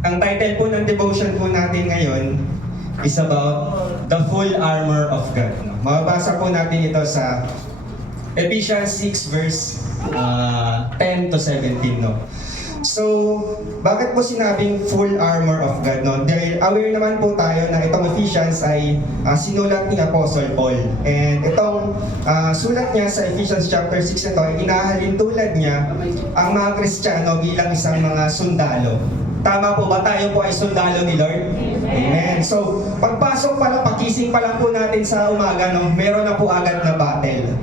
Ang title po ng devotion po natin ngayon is about the full armor of God. No? Mababasa po natin ito sa Ephesians 6 verse 10 to 17. No? So, bakit po sinabing full armor of God? No? Dahil aware naman po tayo na itong Ephesians ay sinulat ni Apostle Paul. And itong sulat niya sa Ephesians chapter 6 ito ay inahalin tulad niya ang mga Kristiyano bilang isang mga sundalo. Tama po ba tayo po ay sundalo ni Lord? Amen. So, pagpasok pa lang, pagising pa lang po natin sa umaga, no, meron na po agad na battle.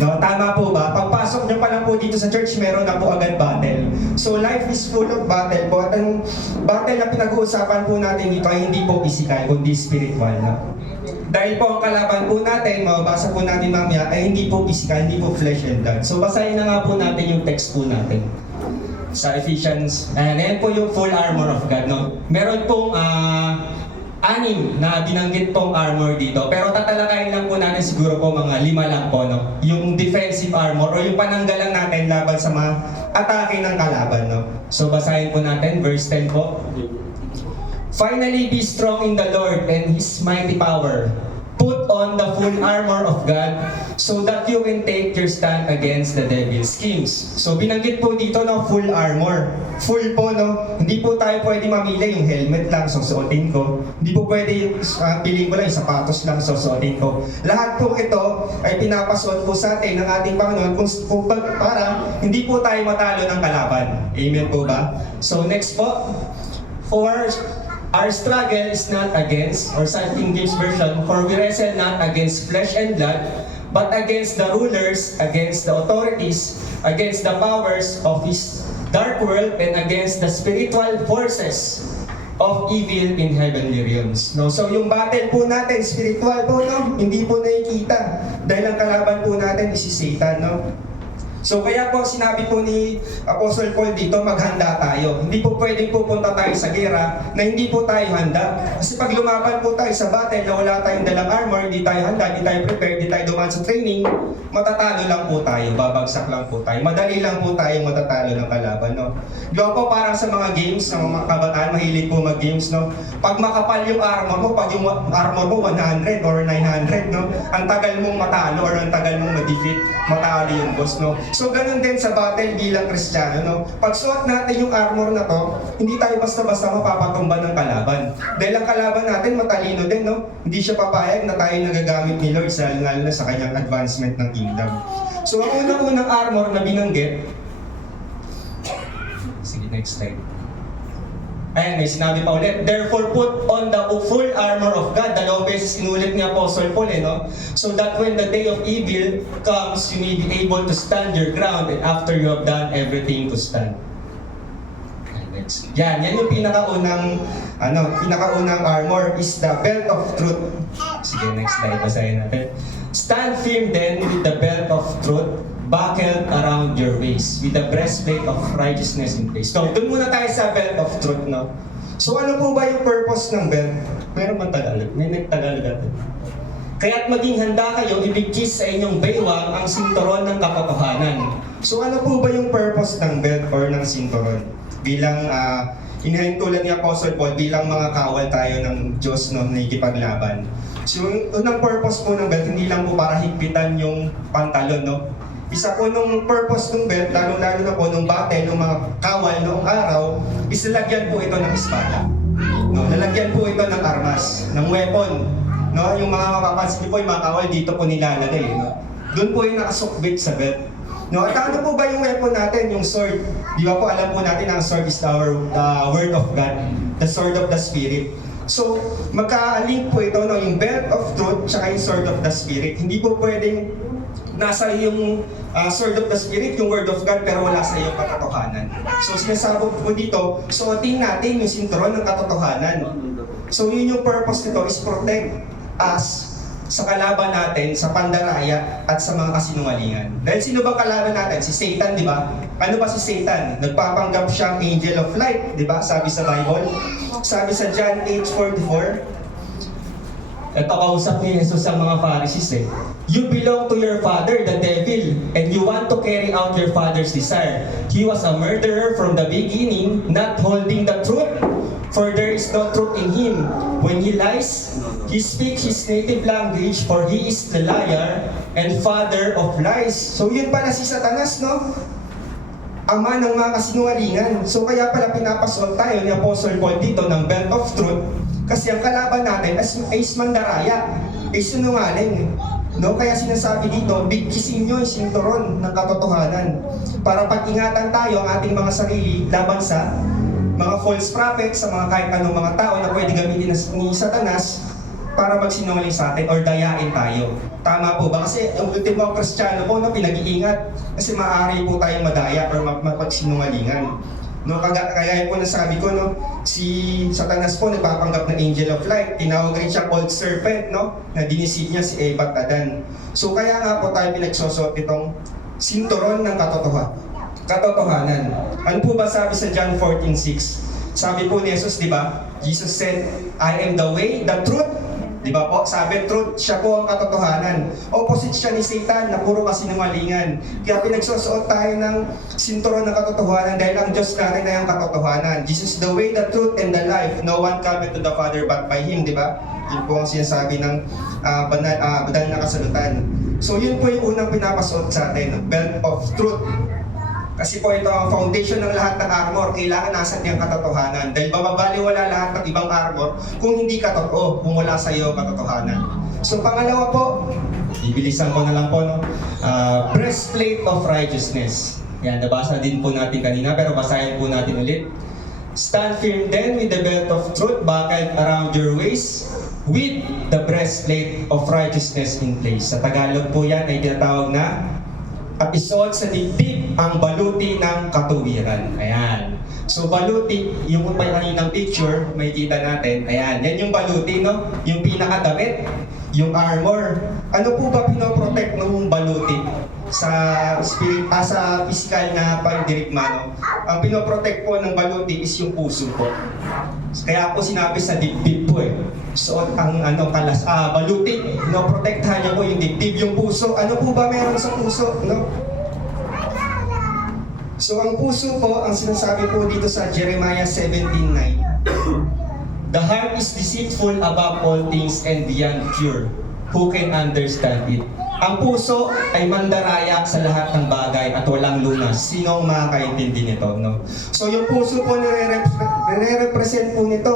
No, tama po ba? Pagpasok niyo pa lang po dito sa church, meron na po agad battle. So, life is full of battle po. At ang battle na pinag-uusapan po natin dito ay hindi po physical, kundi spiritual. No? Dahil po ang kalaban po natin, mababasa po natin mamaya, ay hindi po physical, hindi po flesh and blood. So, basahin na nga po natin yung text po natin sa Ephesians. And yan po yung full armor of God. No? Meron pong anim na binanggit pong armor dito. Pero tatalakayin lang po natin siguro po mga 5 lang po. No? Yung defensive armor o yung pananggalang natin laban sa mga atake ng kalaban. No? So basahin po natin, verse 10 po. Finally, be strong in the Lord and His mighty power. Put on the full armor of God so that you can take your stand against the devil's schemes. So binanggit po dito na full armor. Full po, no? Hindi po tayo pwede mamili yung helmet lang susuotin ko. Hindi po pwede yung piling ko lang yung sapatos lang susuotin ko. Lahat po ito ay pinapasuot po sa atin ng ating Panginoon para hindi po tayo matalo ng kalaban. Amen po ba? So next po. For our struggle is not against, or sa King James Version, for we wrestle not against flesh and blood, but against the rulers, against the authorities, against the powers of this dark world, and against the spiritual forces of evil in heavenly realms. No? So yung battle po natin, spiritual po, no? Hindi po nakikita. Dahil ang kalaban po natin is si Satan. No? So kaya po sinabi po ni Apostle Paul dito, maghanda tayo. Hindi po pwedeng pupunta tayo sa gera na hindi po tayo handa. Kasi pag lumaban po tayo sa battle na wala tayong dalang armor, hindi tayo handa, hindi tayo prepared, hindi tayo dumaan sa training, matatalo lang po tayo, babagsak lang po tayo. Madali lang po tayo matatalo ng kalaban. No? Diba po parang sa mga games, ng mga kabataan, mahilig po mag-games. No? Pag makapal yung armor mo, pag yung armor mo 100 or 900, no? Ang tagal mong matalo or ang tagal mong ma-defeat, matalo yung boss. No? So ganun din sa battle bilang Kristiyano, no? Pag suot natin yung armor na to, hindi tayo basta-basta mapapatumba ng kalaban. Dahil ang kalaban natin matalino din, no? Hindi siya papayag na tayo nagagamit ni Lord lalo na sa kanyang advancement ng kingdom. So ang unang-unang armor na binanggit, sige, next slide. Ayan, may sinabi pa ulit. Therefore, put on the full armor of God. Dalawang beses inulit ni Apostle Paul, no? So that when the day of evil comes, you may be able to stand your ground and after you have done everything to stand. Next. Yan yung pinakaunang armor is the belt of truth. Sige, next slide, basahin natin. Stand firm then with the belt of truth buckled around your waist with the breastplate of righteousness in place. So, doon muna tayo sa belt of truth, no? So, ano po ba yung purpose ng belt? Meron man Tagalog? May nagtagalog natin. Kaya't maging handa kayo, ibigkis sa inyong baywang ang sinturon ng katotohanan. So, ano po ba yung purpose ng belt or ng sinturon? Bilang, tulad ni Apostle Paul, bilang mga kawal tayo ng Diyos, no, na ikipaglaban. So, yung unang purpose po ng belt, hindi lang po para higpitan yung pantalon, no? Isa po nung purpose ng belt, lalo-lalo na po nung battle, nung mga kawal noong araw, isalagyan po ito ng espada. No, nalagyan po ito ng armas, ng weapon. No, yung mga mapapansin niyo po, yung mga kawal dito po nilalagay. No? Doon po yung nakasukbit sa belt. No, at ano po ba yung weapon natin, yung sword? Di ba po alam po natin ang sword is our word of God, the sword of the Spirit. So, magka-link po ito, no, yung belt of truth, tsaka yung sword of the Spirit. Hindi po pwedeng nasa yung sword of the Spirit, yung word of God, pero wala sa iyong katotohanan. So, sinasabog po dito, suotin natin yung sinturon ng katotohanan. So, yun yung purpose nito is protect us sa kalaban natin, sa pandaraya, at sa mga kasinungalingan. Dahil sino bang kalaban natin? Si Satan, di ba? Ano ba si Satan? Nagpapanggap siyang angel of light, di ba? Sabi sa Bible. Sabi sa John 8:44, ito kausap ni Jesus ang mga Pharisees, You belong to your father, the devil, and you want to carry out your father's desire. He was a murderer from the beginning, not holding the truth is no truth in him. When he lies, he speaks his native language, for he is the liar and father of lies. So yun pala si Satanas, no? Ama ng mga kasinungalingan. So kaya pala pinapasol tayo ni Apostle Paul dito ng belt of truth, kasi ang kalaban natin is mandaraya, is sinungaling. No, kaya sinasabi dito, bigkisin nyo yung sinturon ng katotohanan para pag-ingatan tayo ang ating mga sarili laban sa mga false prophets, sa mga kahit anong mga tao na pwede gamitin ni Satanas para magsinungaling sa atin or dayain tayo. Tama po ba? Kasi ang ultimo Kristiyano po, no, pinag-iingat kasi maaari po tayong madaya or mapagsinungalingan. No, kaya po nasabi ko, no, si Satanas po nagpapanggap na angel of light. Tinawag rin siya old serpent, no, na dinisid niya si Eva at Adan. So kaya nga po tayo pinagsusot itong sinturon ng katotohanan. Ano po ba sabi sa John 14:6? Sabi po ni Jesus, di ba? Jesus said, I am the way, the truth. Di ba po? Sabi, truth, siya po ang katotohanan. Opposite siya ni Satan na puro kasinungalingan. Kaya pinagsusuot tayo ng sinturon ng katotohanan dahil ang Diyos natin ay ang katotohanan. Jesus is the way, the truth, and the life. No one cometh to the Father but by Him, di ba? Yun po ang sinasabi ng banal na kasalutan. So yun po yung unang pinapasuot sa atin, belt of truth. Kasi po ito ang foundation ng lahat ng armor. Kailangan nasa niyang katotohanan. Dahil bababaliwala lahat ng ibang armor kung hindi ka totoo, kung wala sa iyo katotohanan. So pangalawa po, bibilisan ko na lang po, no? Breastplate of righteousness. Yan, nabasa din po natin kanina, pero basahin po natin ulit. Stand firm then with the belt of truth buckled around your waist, with the breastplate of righteousness in place. Sa Tagalog po yan ay tinatawag na at isuot sa dibdib ang baluti ng katuwiran. Ayan. So baluti, yung may kaninang picture, may kita natin. Ayan, yan yung baluti, no? Yung pinakadamit, yung armor. Ano po ba pinoprotect ng baluti? Sa sa physical na pandirigma, no? Ang pinoprotect po ng baluti is yung puso po. Kaya po sinabi sa dibdib po eh. So ang baluti, pinoprotektahan niya po yung dibdib, yung puso. Ano po ba meron sa puso, no? So ang puso po, ang sinasabi po dito sa Jeremiah 17:9. The heart is deceitful above all things and beyond cure. Who can understand it? Ang puso ay mandaraya sa lahat ng bagay at walang lunas. Sino ang makakaintindi nito, no? So yung puso po nire-represent po nito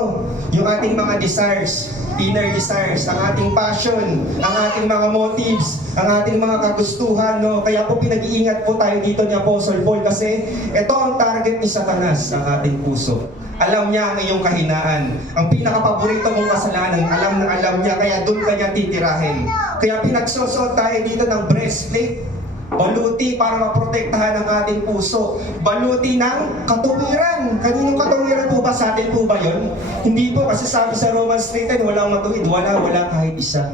yung ating mga desires, inner desires, ang ating passion, ang ating mga motives, ang ating mga kagustuhan, no? Kaya po pinag-iingat po tayo dito ni Apostle Paul kasi ito ang target ni Satanas, ang ating puso. Alam niya ang iyong kahinaan. Ang pinakapaborito mong kasalanan, alam niya, kaya doon kanya titirahin. Kaya pinagsusot tayo dito ng breastplate, baluti para maprotektahan ang ating puso. Baluti ng katuwiran. Kaninong katuwiran po ba? Sa atin po ba yun? Hindi po, kasi sabi sa Romans 3:10, walang matuwid, wala kahit isa.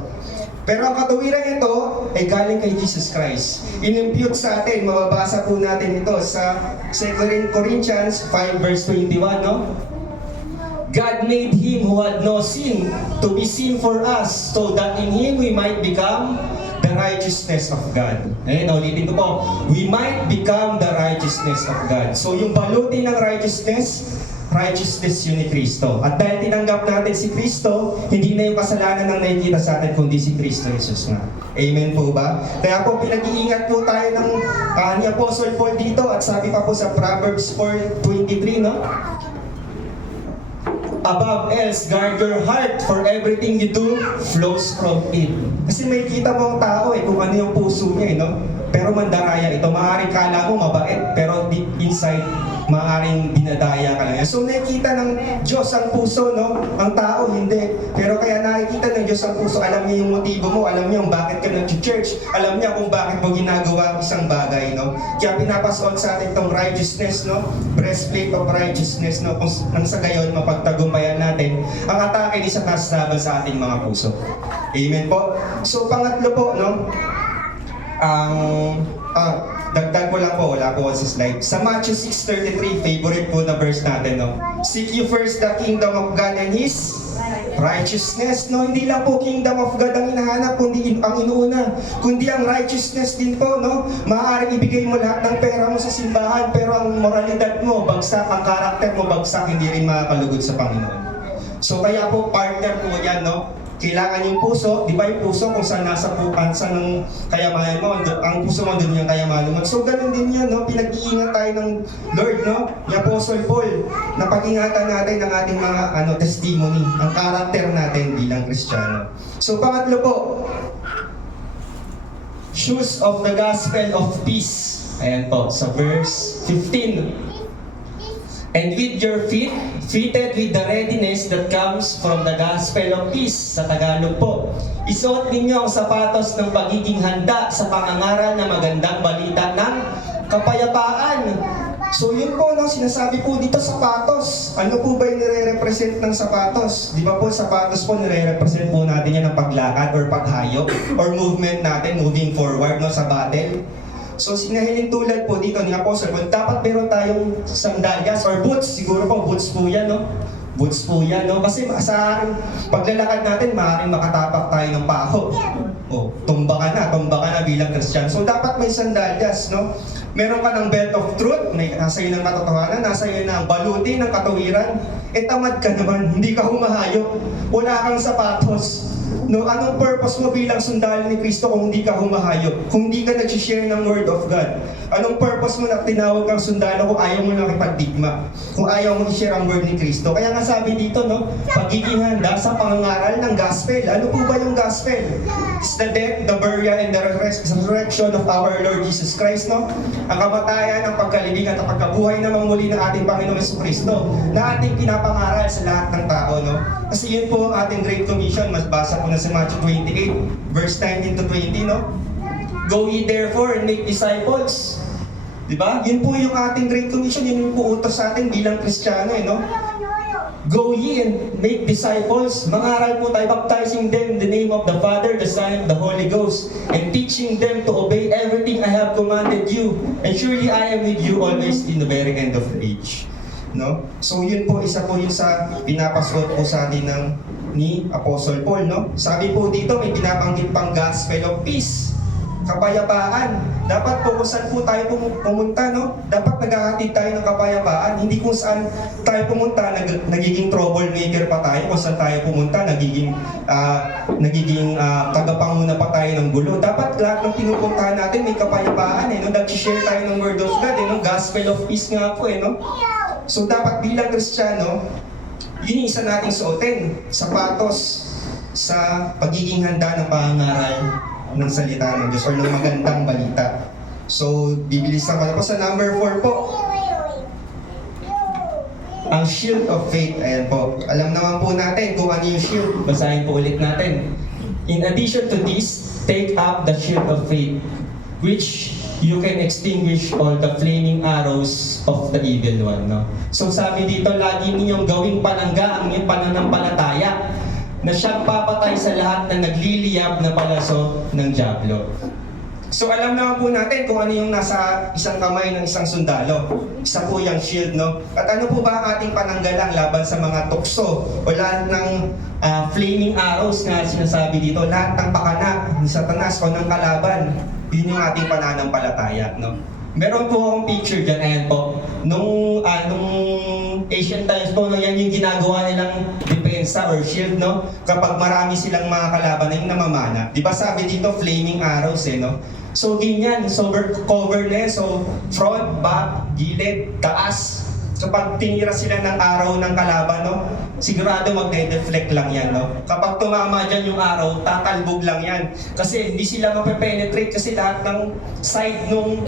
Pero ang katuwiran ito ay galing kay Jesus Christ. In-impute sa atin, mababasa po natin ito sa 2 Corinthians 5:21, no? God made Him who had no sin to be sin for us, so that in Him we might become the righteousness of God. Ayun, ulitin ko po. We might become the righteousness of God. So yung baluti ng righteousness yun ni Kristo. At dahil tinanggap natin si Kristo, hindi na yung kasalanan ang nakikita sa atin, kundi si Kristo Jesus nga. Amen po ba? Kaya po pinag-iingat po tayo ng ni Apostle Paul dito, at sabi pa po sa Proverbs 4:23, no? Above else, guard your heart, for everything you do flows from it. Kasi may kita mo ang tao kung ano yung puso niya, no? Pero mandaraya ito. Maaaring kala mo mabait, pero deep inside, maaaring dinadaya ka lang. So nakikita ng Diyos ang puso, no? Ang tao hindi. Pero kaya nakikita ng Diyos ang puso, alam niya yung motibo mo, alam niya kung bakit ka nag-church, alam niya kung bakit mo ginagawa ang isang bagay, no? Kaya pinapasuot sa atin itong righteousness, no? Breastplate of righteousness, no? Kung nang sa gayon mapagtagumpayan natin ang atake ni Satanas laban sa ating mga puso. Amen po. So pangatlo po, no? Dagdag ko lang po, wala po sa slide. Sa Matthew 6:33, favorite po na verse natin, no? Seek you first the kingdom of God and His righteousness, no? Hindi lang po kingdom of God ang hinahanap, kundi ang inuuna, kundi ang righteousness din po, no? Maaaring ibigay mo lahat ng pera mo sa simbahan, pero ang moralidad mo bagsak, ang karakter mo bagsak, hindi rin makakalugod sa Panginoon. So kaya po partner po yan, no? Kailangan yung puso, di ba yung puso kung saan nasa pupansa ng kayamanan mo, ang puso mo doon yung kayamanan mo. So ganun din yan, no? Pinag-iingat tayo ng Lord, no? Ni Apostle Paul, na pag-ingatan natin ng ating mga testimony, ang karakter natin bilang Kristiyano. So pangatlo po, shoes of the gospel of peace. Ayan po, sa verse 15. And with your feet, fitted with the readiness that comes from the gospel of peace. Sa Tagalog po, isuot ninyo ang sapatos ng pagiging handa sa pangangaral na magandang balita ng kapayapaan. So yun po, no, sinasabi po dito sapatos. Ano po ba yung nire-represent ng sapatos? Di ba po, sapatos po nire-represent po natin yan ng paglakad or paghayop or movement natin, moving forward, no, sa battle. So sinahilin tulad po dito ni Apostle Paul, dapat meron tayong sandalyas or boots. Siguro po, boots po yan, no? Boots po yan, no? Kasi sa paglalakad natin, maaaring makatapak tayo ng paho. O, tumba ka na bilang Christian. So dapat may sandalyas, no? Meron ka ng belt of truth, nasa iyo ng katotohanan, nasa iyo ng baluti ng katuwiran. Tamad ka naman, hindi ka humahayop, wala kang sapatos. No, anong purpose mo bilang sundalo ni Kristo kung hindi ka humahayop? Kung hindi ka nag-share ng Word of God? Anong purpose mo na tinawag kang sundalo kung ayaw mo nakipagdigma? Kung ayaw mo i-share ang Word ni Kristo? Kaya nga sabi dito, no, pagiging handa sa pangangaral ng gospel. Ano po ba yung gospel? It's the death, the burial, and the resurrection of our Lord Jesus Christ, no? Ang kamatayan, ang pagkalibing, at ang pagkabuhay namang muli ng ating Panginoong Jesucristo na ating pinapangaral sa lahat ng tao, no? Kasi yun po ang ating Great Commission. Mas basa po na sa Matthew 28, verse 19 to 20, no? Go ye therefore and make disciples. Diba? Yun po yung ating Great Commission. Yun yung po utos sa atin bilang Kristiyano, no? Go ye and make disciples. Mangaral po tayo, baptizing them in the name of the Father, the Son, and the Holy Ghost, and teaching them to obey everything I have commanded you. And surely I am with you always in the very end of the age. No? So yun po, isa po yun sa pinapasuot po sa atin ni Apostle Paul, no? Sabi po dito, may pinabanggit pang gospel of peace, kapayapaan. Dapat po kung saan po tayo pumunta, no? Dapat naghahatid tayo ng kapayapaan. Hindi kung saan tayo pumunta, nagiging troublemaker pa tayo. Kung saan tayo pumunta, nagiging tagapanguna pa tayo ng gulo. Dapat lahat ng pinupuntahan natin may kapayapaan, no? Nag-share tayo ng Word of God, no? Gospel of peace nga po, no? So dapat bilang Kristiyano, yun yung isa nating suotin, sapatos sa pagiging handa ng pangangaral ng salita ng Diyos or ng magandang balita. So bibilisan ko na po sa number 4 po. Ang shield of faith, ayan po. Alam naman po natin kung ano yung shield. Basahin po ulit natin. In addition to this, take up the shield of faith, which you can extinguish all the flaming arrows of the evil one, no? So sabi dito, lagi ninyong gawing panangga ang inyong pananampalataya na siyang papatay sa lahat na nagliliyab na palaso ng dyablo. So alam naman po natin kung ano yung nasa isang kamay ng isang sundalo. Isa po yung shield, no? At ano po ba ang ating pananggalang laban sa mga tukso o lahat ng flaming arrows na sinasabi dito, lahat ng pakana ni Satanas o ng kalaban. Yun yung ating pananampalataya, no? Meron po akong picture dyan, ayan po. Nung Asian times po, no, yan yung ginagawa nilang depensa or shield, no? Kapag marami silang mga kalaban na yung namamana. Di ba sabi dito, flaming arrows, no? So, ganyan. So, cover na yan. So, front, back, gilid, taas. Kapag tinira sila ng araw ng kalaban, no? Sigurado magde-deflect lang yan, no? Kapag tumama dyan yung araw, tatalbog lang yan. Kasi hindi sila mape-penetrate kasi lahat ng side nung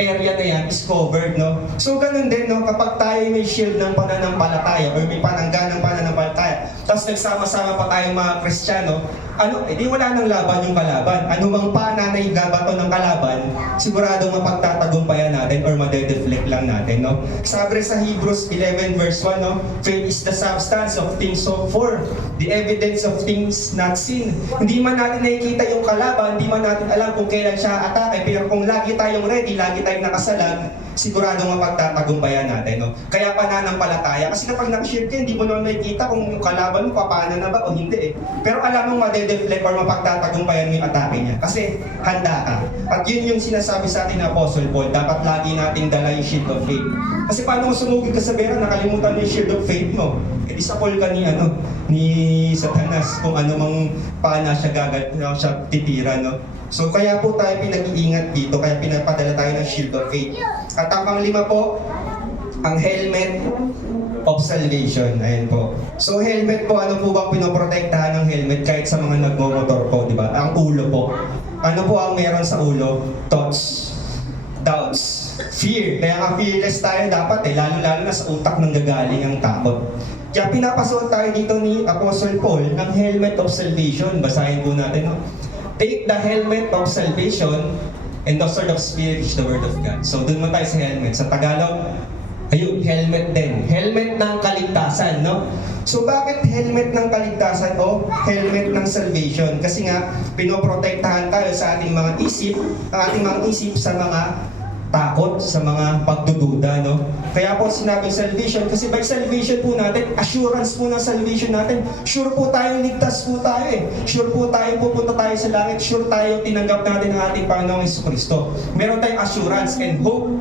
area na yan is covered, no? So ganun din, no? Kapag tayo may shield ng pananampalataya or may panangga ng pananampalataya, tapos nagsama-sama pa tayong mga Kristiyano, di wala nang laban yung kalaban. Ano mang pana na yung gabato ng kalaban, siguradong mapagtatagumpayan natin or madedeflect lang natin, no? Sabi sa Hebrews 11 verse 1, no? Faith is the substance of things hoped for, the evidence of things not seen. Hindi man natin nakikita yung kalaban, hindi man natin alam kung kailan siya atake, pero kung lagi tayong ready, lagi tayong nakasalag, siguradong mapagtatagumpayan natin. No? Kaya pananampalataya, kasi kapag nakashield ka, hindi mo naman makikita kung yung kalaban mo papana na ba o hindi eh. Pero alam mong madedeflect or mapagtatagumpayan mo yung atake niya. Kasi handa ka. At yun yung sinasabi sa atin ng Apostle Paul, dapat lagi nating dala yung shield of faith. Kasi paano mo sumugod ka sa pera, nakalimutan mo yung shield of faith mo. E di sa Paul ka ni Satanas, kung ano mang paana siya siya titira, no? So kaya po tayo pinag-iingat dito, kaya pinapadala tayo ng shield of faith. At ang panglima po, ang helmet of salvation. Ayan po. So helmet po, ano po bang pinoprotektahan ng helmet kahit sa mga nagmomotor po, di ba? Ang ulo po. Ano po ang meron sa ulo? Thoughts, doubts, fear. Kaya nga fearless tayo dapat lalo-lalo na sa utak nang gagaling ang takot. Kaya pinapasuot tayo dito ni Apostle Paul ng helmet of salvation. Basahin po natin, no? Take the helmet of salvation and the sword of spirit is the word of God. So dun mo tayo sa helmet. Sa Tagalog, ayun, helmet din. Helmet ng kaligtasan, no? So bakit helmet ng kaligtasan o helmet ng salvation? Kasi nga, pinoprotektahan tayo sa ating mga isip, ang ating mga isip sa mga takot, sa mga pagdududa, no? Kaya po sinabing salvation, kasi by salvation po natin, assurance po ng salvation natin, sure po tayong ligtas po tayo eh. Sure po tayong pupunta tayo sa langit, sure tayo tinanggap natin ang ating Panginoong Jesucristo. Meron tayong assurance and hope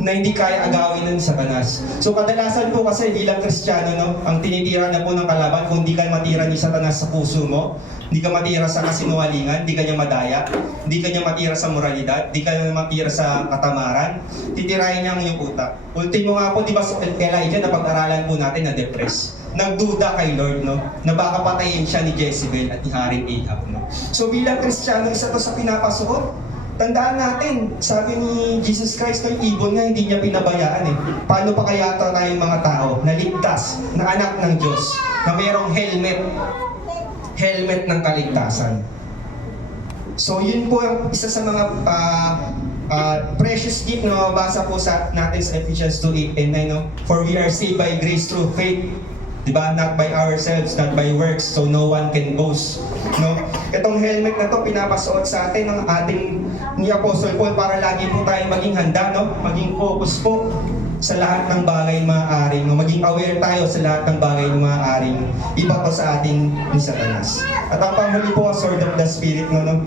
na hindi kaya agawin ng Satanas. So kadalasan po kasi bilang Kristiyano, no, ang tinitira na po ng kalaban, kung hindi ka matira ni Satanas sa puso mo, hindi ka matira sa kasinungalingan, hindi ka niya madaya, hindi ka niya matira sa moralidad, hindi ka niya matira sa katamaran, titirahin niya ang iyong utak. Ultimo nga po, di ba sa Elijah na pag-aralan po natin na depressed. Nagduda kay Lord, no, na baka patayin siya ni Jezebel at ni Haring Ahab, no. So bilang Kristiyano, isa to sa pinapasuot. Tandaan natin, sabi ni Jesus Christ, yung ibon nga hindi niya pinabayaan eh. Paano pa kaya ito tayong mga tao na ligtas, na anak ng Diyos, na mayroong helmet ng kaligtasan. So yun po ang isa sa mga precious gift na mabasa po natin sa Ephesians 2:8 and 9, no? For we are saved by grace through faith. Diba? Not by ourselves, not by works, so no one can boast. No? Itong helmet na to pinapasuot sa atin ng ating ni Apostle Paul para lagi po tayong maging handa, no? Maging focus po sa lahat ng bagay na maaaring, no? Maging aware tayo sa lahat ng bagay na maaaring ibato sa ating ni Satanas. At ang panghuli po, sword of the Spirit, no?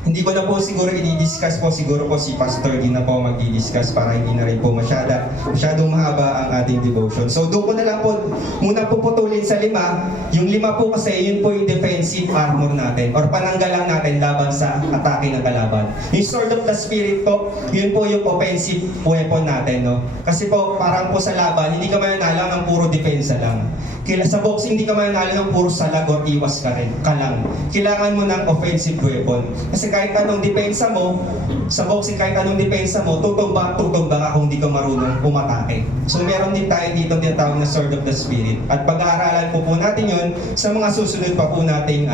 Hindi ko na po siguro i-discuss po, siguro po si Pastor Dean na po mag-i-discuss para hindi na rin po masyadong mahaba ang ating devotion. So doon ko na lang po muna puputulin sa 5. Yung 5 po kasi yun po yung defensive armor natin or pananggalang natin laban sa atake ng kalaban. Yung sword of the Spirit po, yun po yung offensive weapon natin, no? Kasi po parang po sa laban, hindi ka mananalo ng puro depensa lang. Sa boxing, hindi ka mananalo ng puro salag or iwas ka lang. Kailangan mo ng offensive weapon. Kasi kahit anong depensa mo, sa boxing kahit anong depensa mo, tutumba ka kung hindi ka marunong umatake. So meron din tayo dito tinatawag na sword of the Spirit. At pag-aaralan po natin yun sa mga susunod pa po nating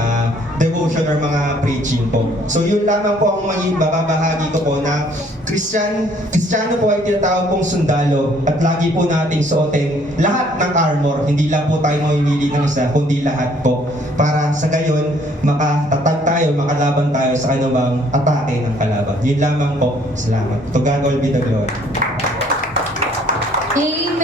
devotion or mga preaching po. So yun lamang po ang maging babahagi ko po na Kristiyano po ay tinatawag pong sundalo at lagi po nating suotin lahat ng armor, hindi lang po tayo mamimili ng isa, kundi lahat po. Para sa gayon, makatatag tayo, makalaban tayo sa kanumang atake ng kalaban. Yun lamang po. Salamat. To God all be the glory. Amen.